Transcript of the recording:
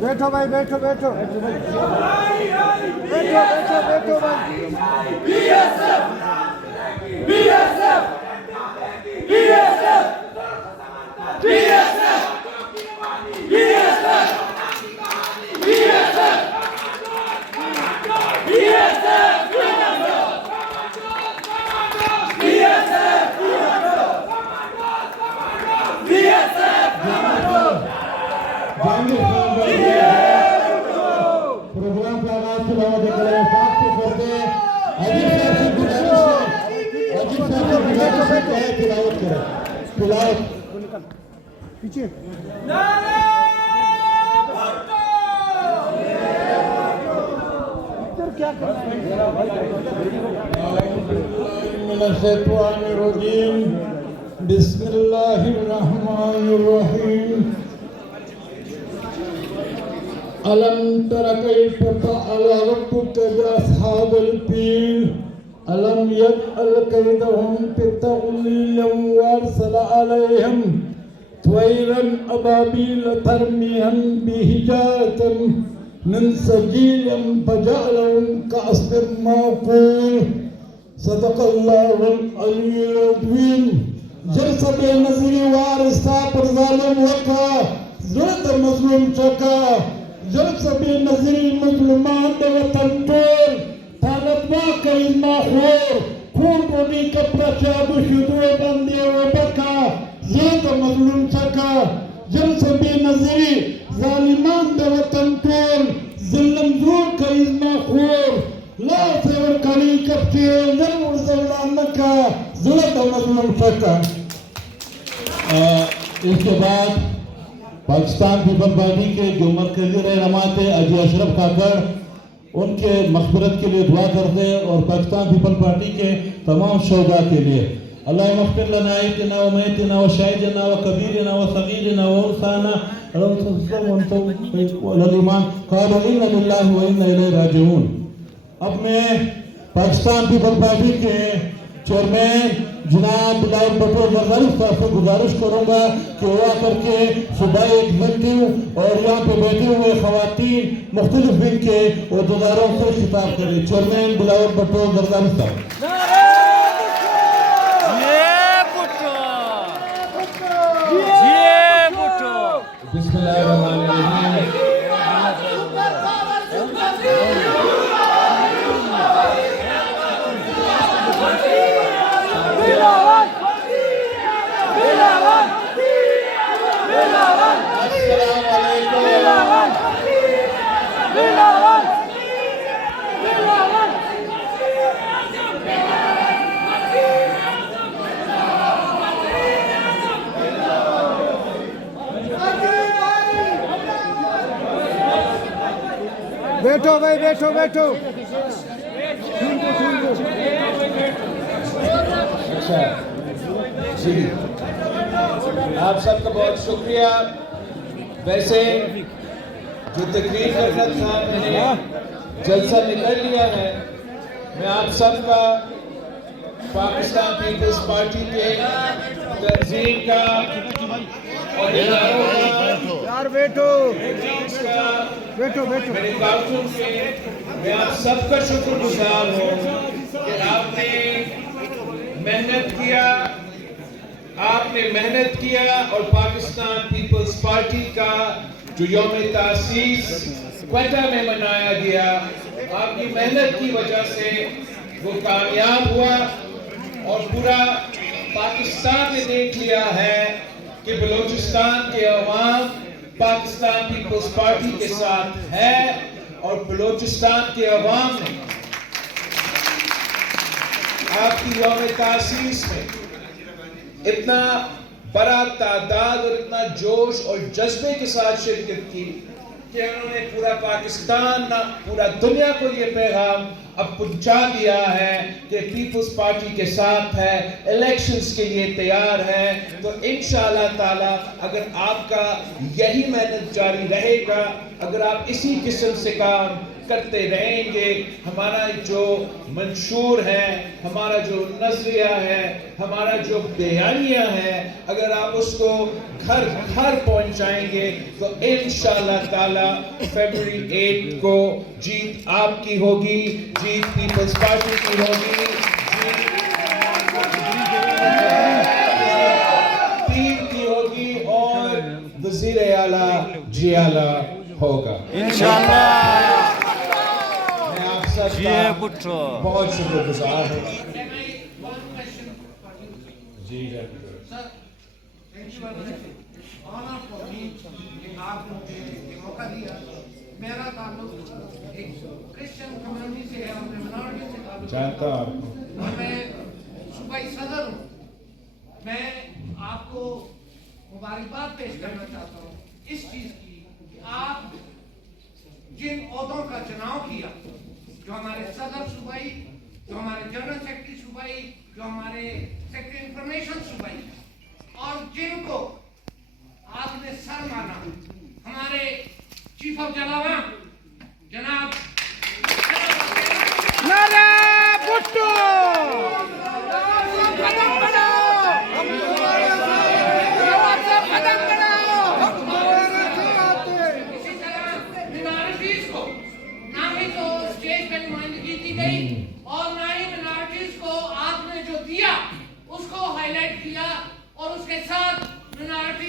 बैठो भाई, बैठो बैठो बैठो बैठो बैठो भाई। BSF BSF BSF BSF BSF BSF program का आगाज तिलावत करें, साथ करते अजीब साहब से गुजारिश है तिलावत करें। तिलावत पीछे क्या कर रहे हैं? बिस्मिल्लाहिर्रहमानिर्रहीम। अलम तरा कैफ फअल रब्बुका बिअस्हाबिल फील अलम यजअल कैदहुम फी तग़लील वअरसल अलैहिम त्वयरन अबाबील तरमीहम बिहिजारतिन मिन सजील फजअलहुम कअस्फिन माक़ूल। सदक़ल्लाहुल अलीयुल अज़ीम। जलसा बेनज़ीर वारिसा पर ज़ालिम वक़ा ज़ुल्म मज़लूम चका जलसा बेनज़ीर मज़लूमान दे वतन तोल तालबा का इल्मा खोर खून रोटी कपड़ा चाबू शुदू बंदी व बका ज़ुल्म मज़लूम चका जलसा बेनज़ीर ज़ालिमान दे वतन तोल ज़ुल्म ज़ूर का इल्मा खोर ला सेवर कली कपचे ज़ल्म ज़लानका ज़ुल्म मज़लूम चका। इसके बाद पाकिस्तान पीपल पार्टी के जो मरकजी रहनुमा थे अजी अशरफ काकड़, उनके मग़फ़िरत के लिए दुआ करते हैं और पाकिस्तान पीपल पार्टी के तमाम शोधा के लिए अल्लाह मग़फ़िर लना इतना व मैतना व शाहिदना व कबीरना व सगीरना व उनसाना ईमान क़ालू इन्ना लिल्लाहि व इन्ना इलैहि राजिऊन। अब मैं पाकिस्तान पीपल पार्टी के चेयरमैन जनाब बिलावल भुट्टो ज़रदारी साहब से गुजारिश करूँगा कि वो आकर के सुबह एग्जीक्यूटिव और यहाँ पे बैठे हुए ख़वातीन मुख्तलिफ विंग के अहदेदारों से खिताब करें। चेयरमैन बिलावल भुट्टो ज़रदारी साहब। बिस्मिल्लाहिर्रहमानिर्रहीम। बैठो भाई, बैठो बैठो। अच्छा जी, आप सबका बहुत शुक्रिया। वैसे जो तकरीर करना था मैंने जलसा निकल लिया है। मैं आप सबका पाकिस्तान पीपल्स पार्टी के तंजीम का और यार बैठो बैठो बैठो। मेरे कारकुन के मैं आप सबका शुक्रगुजार हूँ कि आपने मेहनत किया और पाकिस्तान पीपल्स पार्टी का जो यौम तासीस क्वेटा में मनाया गया, आपकी मेहनत की वजह से वो कामयाब हुआ और पूरा पाकिस्तान ने देख लिया है कि बलूचिस्तान के अवाम पाकिस्तान पीपल्स पार्टी के साथ है और बलूचिस्तान के अवाम ने आपकी यौम तासीस में इतना बड़ा तादाद और इतना जोश और जज्बे के साथ शिरकत की कि उन्होंने पूरा पाकिस्तान पूरा दुनिया को ये पैगाम अब पहुंचा दिया है कि पीपल्स पार्टी के साथ है, इलेक्शंस के लिए तैयार है। तो इंशाअल्लाह ताला अगर आपका यही मेहनत जारी रहेगा, अगर आप इसी किस्म से काम करते रहेंगे। हमारा जो मंशूर है, हमारा जो नजरिया है, हमारा जो बयानिया है, अगर आप उसको घर घर पहुंचाएंगे तो इंशाअल्लाह ताला फरवरी 8 को जीत आपकी होगी, जीत पीपल्स पार्टी की होगी, तीन की होगी और वजीर आला जियाला होगा इंशाअल्लाह। मैं आप सबका बहुत शुक्रगुजार हूँ। जी आपने मुझे मौका दिया। मेरा ताल्लुक एक क्रिश्चियन कम्युनिटी से है और मैं मिनॉरिटी से ताल्लुक जानता हूँ और मैं सूबाई सदर हूँ। मैं आपको मुबारकबाद पेश करना चाहता हूँ इस चीज़ की कि आप जिन ओहदों का चुनाव किया, जो हमारे सदर सूबाई, जो हमारे जनरल सेक्रेटरी सूबाई, जो हमारे सेक्रेटरी इंफॉर्मेशन सूबाई, और जिनको आपने सर माना, हमारे चीफ ऑफ जलावा जनाब नारा भुट्टो इसी तरह मिनॉरिटीज को ना ही तो स्टेज पे नुमाइंदगी दी गई और ना ही मिनॉरिटीज को आपने जो दिया उसको हाईलाइट किया और उसके साथ मिनॉरिटी